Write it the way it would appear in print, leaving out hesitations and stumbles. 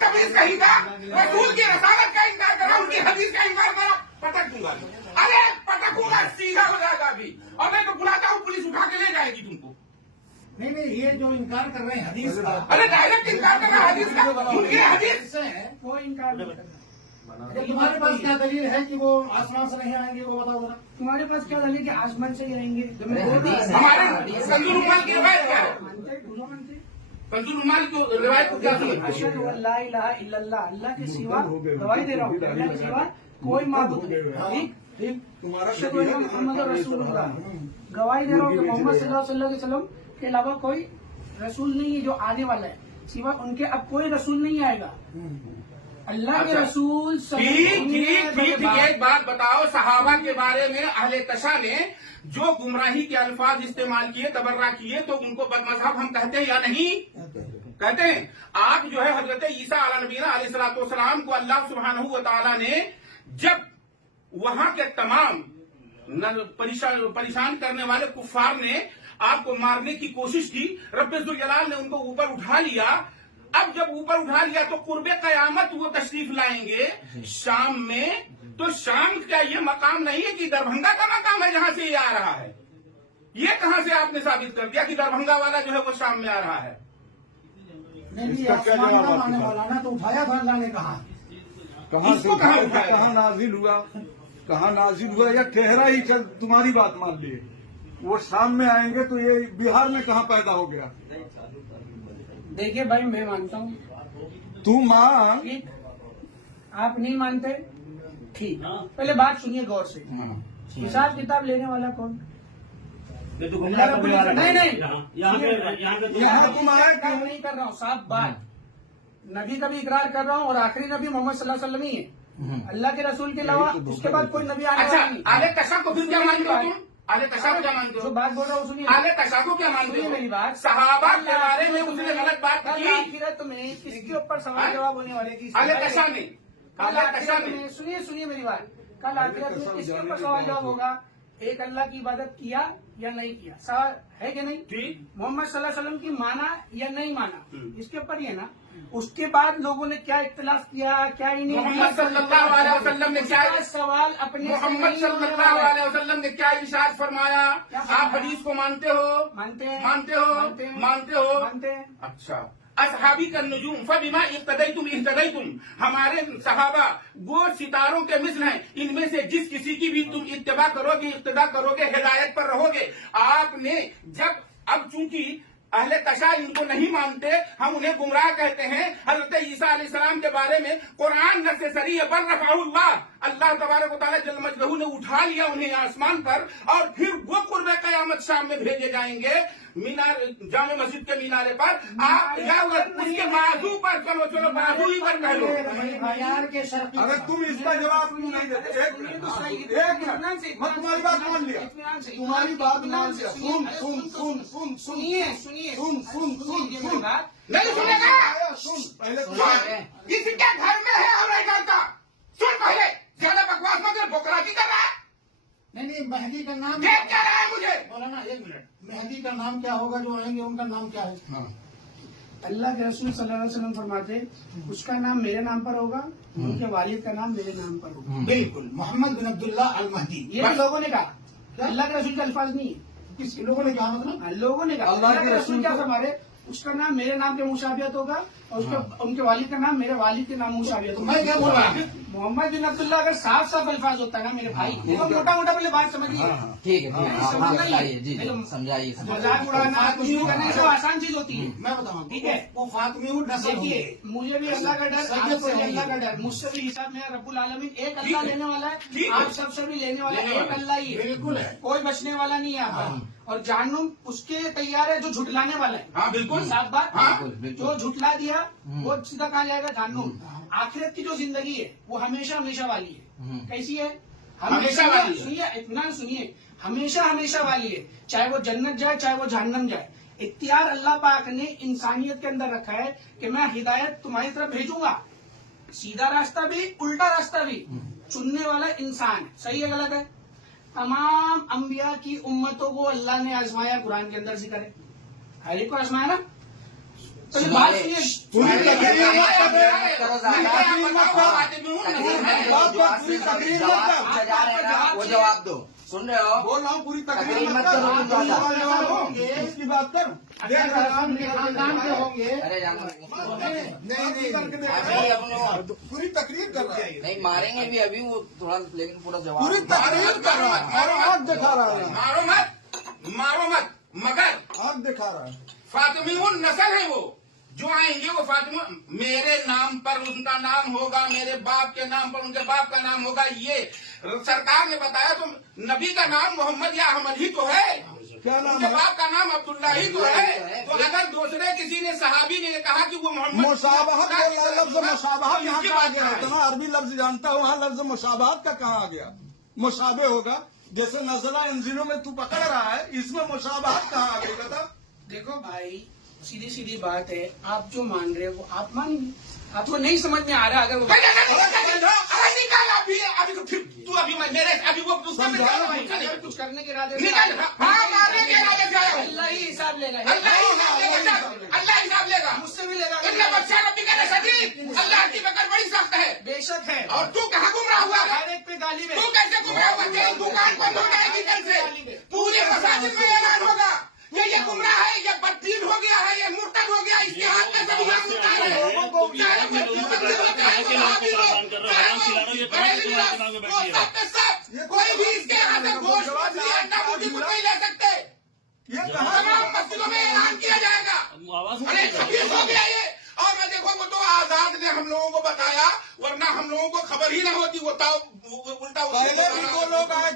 हदीस कहीं का रसूल की रसालत का इनकार करा, उनकी हदीस का इनकार करा, पटक दूंगा। अरे पटकूंगा, सीधा हो जाएगा अभी। और मैं तो बुलाता हूँ, पुलिस उठा के ले जाएगी तुमको। नहीं नहीं, ये जो इनकार कर रहे हैं हदीस का, अरे डायरेक्ट इनकार कर रहा है हदीस का, उनकी हदीस से है वो इनकार नहीं करना। तुम्हारे पास क्या दलील है कि वो आसमान से नहीं आएंगे, वो बताओ जरा। तुम्हारे पास क्या दलील कि आसमान से गिरेंगे? हमारे कंजूर रुमाल की रिवायत क्या है? कंजूर रुमाल की रिवायत को क्या समझते अशहदु अल्ला इलाहा इल्लल्लाह, अल्लाह के सिवा गवाही दे रहा हूँ, अल्लाह के सिवा कोई माबूद नहीं। ठीक, अशहदु अन्ना मुहम्मद रसूलुल्लाह, गवाही दे रहा हूँ कि मोहम्मद सल्लल्लाहु अलैहि वसल्लम के अलावा कोई रसूल नहीं है जो आने वाला है, सिवा उनके अब कोई रसूल नहीं आएगा। अल्लाह के रसूल ठीक। एक बात बताओ, सहाबा के बारे में अहले तशा ने जो गुमराही के अल्फाज इस्तेमाल किए, तबर्रा किए, तो उनको बदमज़हब हम कहते हैं या नहीं कहते हैं? आप जो है हजरत ईसा अलैहिस्सलाम अलैहिस्सलाम को अल्लाह सुब्हानहू व तआला ने जब वहां के तमाम परेशान करने वाले कुफ्फार ने आपको मारने की कोशिश की, रब्बे ज़ुल जलाल ने उनको ऊपर उठा लिया। अब जब ऊपर उठा लिया तो कुर्बे कयामत वो तशरीफ लाएंगे शाम में। तो शाम का ये मकाम नहीं है कि दरभंगा का मकाम है जहां से ये आ रहा है। ये कहां से आपने साबित कर दिया कि दरभंगा वाला जो है वो शाम में आ रहा है? नहीं, आसमान का आने वाला ना, तो उठाया था अल्लाह ने कहा। कहाँ से कहाँ नाजिल हुआ, कहाँ नाजिल हुआ, या ठहरा ही चल, तुम्हारी बात मान लिए वो शाम में आएंगे, तो ये बिहार में कहाँ पैदा हो गया? देखिए भाई, मैं मानता हूँ, तू मान, ठीक, आप नहीं मानते, ठीक, पहले बात सुनिए गौर से। हिसाब किताब लेने वाला कौन? नहीं यहाँ तुम आए काम नहीं कर रहा हूँ, साफ बात। नबी का भी इकरार कर रहा हूँ और आखिरी नबी मोहम्मद सल्लल्लाहु अलैहि वसल्लम ही है, अल्लाह के रसूल के अलावा उसके बाद कोई नबी आने अच्छा, वाला नहीं। आले तशा को फिर क्या मानते हो तुम? आले तशा को क्या मानते जो हो? बात बोल रहा हूँ सुनिए, आले तशा को क्या मानते हो? मेरी बात, सहाबा के बारे में उसने गलत बात की। आखिरत में किसके ऊपर सवाल जवाब होने वाले की? आले तशा ने, कल आले तशा आखिरत ने। में, सुनिए मेरी बात, कल आखिरत में किसके ऊपर सवाल जवाब होगा? एक अल्लाह की इबादत किया या नहीं किया, सवाल है कि नहीं? ठीक, मोहम्मद सल्लल्लाहु अलैहि वसल्लम की माना या नहीं माना, इसके ऊपर ही है ना। उसके बाद लोगों ने क्या इख्तिलाफ किया, क्या ही नहीं, मोहम्मद सल्लल्लाहु अलैहि वसल्लम ने क्या सवाल अपने से मोहम्मद नहीं सल्लल्लाहु अलैहि वसल्लम ने क्या इरशाद फरमाया? आप हदीस को मानते हो? मानते हैं, मानते हो? मानते हो? मानते हैं। अच्छा, असहाबी का नजूम फबिमा इख्तदैतुम, हमारे सहाबा वो सितारों के मिस्ल हैं, इनमें से जिस किसी की भी तुम इत्तिबा करोगे, इक्तदा करोगे, हिदायत पर रहोगे। आपने जब, अब चूंकि अहले तशा इनको नहीं मानते, हम उन्हें गुमराह कहते हैं। हजरत ईसा अलैहिस्सलाम के बारे में कुरान न से सरी है, बल रफ़अहुल्लाह, अल्लाह तबारक व तआला जल मजदहू ने उठा लिया उन्हें आसमान पर, और फिर वो कुर्बे कयामत शाम में भेजे जाएंगे मीनार, जामे मस्जिद के मीनारे पर। आप या उसके बाजू पर, चलो बाजू ही पर कह लो। अगर तुम इसका जवाब क्यों नहीं देते? एक मिनट, मैं तुम्हारी बात मान लिया, तुम्हारी बात मान लिया। सुन सुन सुन सुन सुन सुनिए सुन सुन सुन सुन, नहीं सुनेगा? सुन पहले इसके घर में है हमारे घर का, सुन पहले, ज्यादा बकवास मत कर, बोकराती कर रहा है। नहीं, मेहदी का नाम ये क्या रहा है मुझे? बोला ना, एक मिनट, मेहदी का नाम क्या होगा? जो आएंगे उनका नाम क्या है? हाँ, अल्लाह के रसूल सल्लल्लाहु अलैहि वसल्लम फरमाते, उसका नाम मेरे नाम पर होगा, उनके वालिद का नाम मेरे नाम पर होगा। बिल्कुल, मोहम्मद बिन अब्दुल्लाह अल महदी। ये लोगों ने कहा, अल्लाह के रसूल का अल्फाज नहीं है, किस लोगों ने कहा? मतलब लोगों ने कहा अल्लाह अल्लाह के के रसूल रसूल क्या को- फरमाए, उसका नाम मेरे नाम के मुशाबियत होगा और उसके उनके वालिद का नाम मेरे वालिद के नाम मुशाबियत तो होगा। मैं क्या बोल रहा हूँ? मोहम्मद बिन अब्दुल्लाह अगर साफ साफ अल्फाज होता है ना मेरे भाई, देखो मोटा मोटा पहले बात समझिए, ठीक है, हाँ, समझाइए जी, समझाइए। समझाइए। मजाक उड़ाना कुछ भी करना सब आसान चीज होती है। मैं बताऊँ, ठीक है, वो फातिमी नस्ल होगी। देखिए, मुझे भी अल्लाह का डर, आपसे भी अल्लाह का डर, मुझसे भी हिसाब मेरा रब्बुल आलमीन एक अल्लाह लेने वाला ठीक है, है। आप सबसे भी लेने वाला लेने है, वाला एक अल्लाह ही है, बिल्कुल है। कोई बचने वाला नहीं है यहाँ पर। और जहन्नुम उसके तैयार है जो झुटलाने वाला है। हाँ बिल्कुल, साफ बात, हाँ जो झुटला दिया वो सीधा कहाँ जाएगा? जहन्नुम। आखिरत की जो जिंदगी है वो हमेशा हमेशा वाली है। कैसी है? हमेशा वाली है। सुनिए, इत्मीनान सुनिए, हमेशा हमेशा वाली है, चाहे वो जन्नत जाए चाहे वो जहन्नम जाए। इख्तियार अल्लाह पाक ने इंसानियत के अंदर रखा है कि मैं हिदायत तुम्हारी तरफ भेजूंगा, सीधा रास्ता भी उल्टा रास्ता भी, चुनने वाला इंसान है। सही है गलत है? तमाम अंबिया की उम्मतों को अल्लाह ने आजमाया, कुरान के अंदर जिक्र है, हर एक को आजमाया ना। तो ये बात सुनिए, करो आप बताओ, फातिमी हूँ, नसीब है। वो जवाब दो, सुन रहे हो? बोल रहा हूँ पूरी तकरीर तकरीर मत मत करो, करो, तुम ज्यादा। जवाब दो, इसकी बात कर। देख रहा हूँ, खानदान के होंगे। अरे जानो, नहीं करके देख अभी रहा हूँ। हम लोग पूरी तकरीर कर रहा है, नहीं मारेंगे भी अभी, वो थोड़ा लेकिन पूरा जवाब पूरी दो। तकरीर कर रहा है, और आग दिखा रहा है, मारो मत, मगर आग दिखा रहा है। फातिमी उन नस्ल है वो जो आएंगे, वो फातिमा मेरे नाम पर उनका नाम होगा, मेरे बाप के नाम पर उनके बाप का नाम होगा। ये सरकार ने बताया तो नबी का नाम मोहम्मद या अहमद ही तो है, क्या नाम उनके है? बाप का नाम अब्दुल्ला ही तो है। तो अगर दूसरे किसी ने सहाबी ने कहा कि वो मोहम्मद मुशाबहत बोल रहा है, लफ्ज मुशाबहत यहाँ इसकी का आ बात गया। है। इतना अरबी लफ्ज जानता हूँ, वहाँ लफ्ज मुशाबहत का कहाँ आ गया? मुशाबे होगा, जैसे नजला इंजिनों में तू पकड़ रहा है, इसमें मुशाबहत कहाँ आ गई बता? देखो भाई, सीधी सीधी बात है, आप जो मान रहे हो वो आप मानिए, आपको नहीं समझ में आ रहा अगर वो अरे निकाल अभी तो फिर तू अभी मेरे अभी वो उसका मैं समझाओ जाना भाई, मुझसे नहीं। अगर कुछ करने के इरादे निकाल, हाँ, मारने के इरादे से आया हूँ। अल्लाह ही हिसाब लेगा, अल्लाह हिसाब लेगा, अल्लाह हिसाब लेगा। मुझसे भी लेगा, इतना बच्चा नबी का नसली, अल्लाह की पकड़ बड़ी सख्त है। बेशक है। और तू कहाँ गुमराह हुआ है? हर एक पे गाली तू है। कैसे गुमराह हुआ? तेरी दुकान बंद हो जाएगी कल से, पूरे मसाजिद में ऐलान होगा कि ये गुमराह है, ये बददीन हो गया है, ये मुर्तद हो गया, इसके हाथ में सब इनाम उतार है। चाहे बच्ची बंदी हो, चाहे वो वहाबी हो, चाहे वो बरेलवी हो, वो सब के सब, कोई भी इसके यहाँ से गोश्त, मछली, अंडा, मुर्गी कुछ नहीं ले सकते। ये कहाँ तमाम मस्जिदों में ऐलान किया जाएगा। अरे 26 हो गया ये। और मैं देखो वो तो आजाद ने हम लोगों को बताया, वरना हम लोगों को खबर ही ना होती। वो उल्टा पहले भी 2 लोग आए